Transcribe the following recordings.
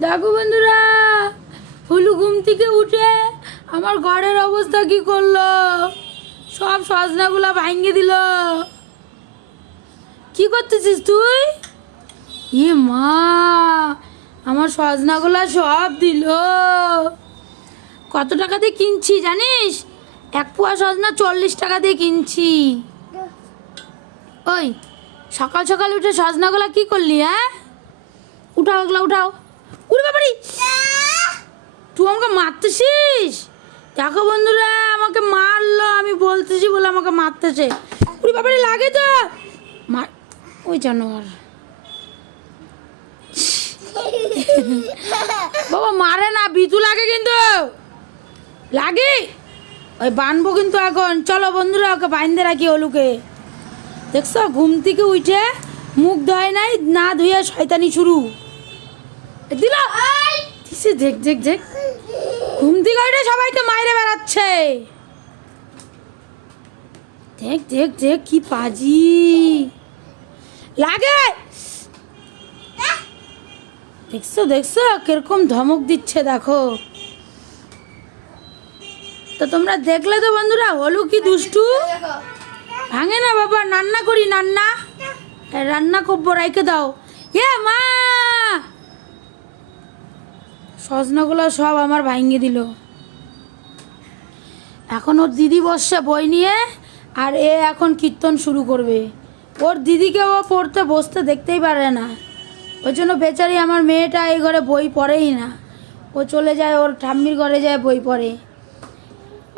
দেখো বন্ধুরা, হুলু ঘুম থেকে উঠে আমার ঘরের অবস্থা কি করলো, সব সজনাগুলা ভাঙিয়ে দিল। কি করতেছিস তুই? এ মা, আমার সজনাগুলা সব দিল। কত টাকা দিয়ে কিনছি জানিস? এক পোয়া সজনা 40 টাকা দিয়ে কিনছি। ওই সকাল সকাল উঠে সজনাগুলা কি করলি? হ্যাঁ, উঠাও ওগুলা উঠাও। উঠে বাবারি, তুই আমাকে মারতেছিস? দেখো বন্ধুরা, আমাকে মারলো, আমি বলতেছি বলে আমাকে মারতেছে। উড়ি বাবারি, লাগে তো মার। ওই জানোয়ার বাবা মারে না, বিতু লাগে কিন্তু লাগে। ওই বানবো কিন্তু এখন। চলো বন্ধুরা, ওকে বাইন্ধে রাখি হলুকে। দেখছো, ঘুম থেকে উঠে মুখ ধোয় নাই, না ধুয়ে শয়তানি শুরু দিল। দেখ দেখ দেখ, ঘুম থেকে উঠে সবাইকে মাইরে বেড়াচ্ছে। দেখ দেখ দেখ, কি পাজি লাগে। দেখছো দেখছো কিরকম ধমক দিচ্ছে, দেখো তো। তোমরা দেখলে তো বন্ধুরা, হলু কি দুষ্টু। ভাঙে না বাবা, রান্না করি, রান্না করবো, রাইকে দাও। এ মা, সজনাগুলো সব আমার ভাঙিয়ে দিল। এখন ওর দিদি বসছে বই নিয়ে, আর এ এখন কীর্তন শুরু করবে। ওর দিদিকে ও পড়তে বসতে দেখতেই পারে না, ওই জন্য বেচারি আমার মেয়েটা এই ঘরে বই পড়েই না। ও চলে যায় ওর ঠাম্মির ঘরে, যায় বই পড়ে।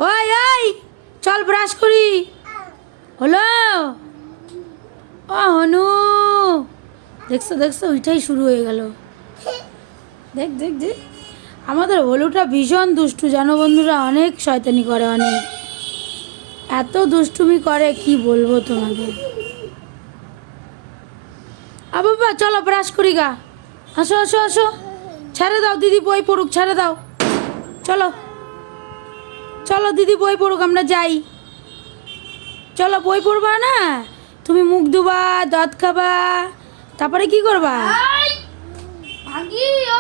ওই ওই, চল ব্রাশ করি। হলো ও হনু, দেখছো দেখছো, ওইটাই শুরু হয়ে গেল। দেখ দেখ দেখ, আমাদের হলুটা ভীষণ দুষ্টু জানো বন্ধুরা, অনেক শয়তানি করে, অনেক এত দুষ্টুমি করে কি বলবো তোমাদের। বাবা চলো ব্রাশ করি গা, আসো আসো আসো। ছেড়ে দাও দিদি বই পড়ুক, ছেড়ে দাও। চলো চলো দিদি বই পড়ুক, আমরা যাই। চলো বই পড়বা না, তুমি মুখ ধুবা, দাঁত খাবা, তারপরে কি করবা? ভাগি ও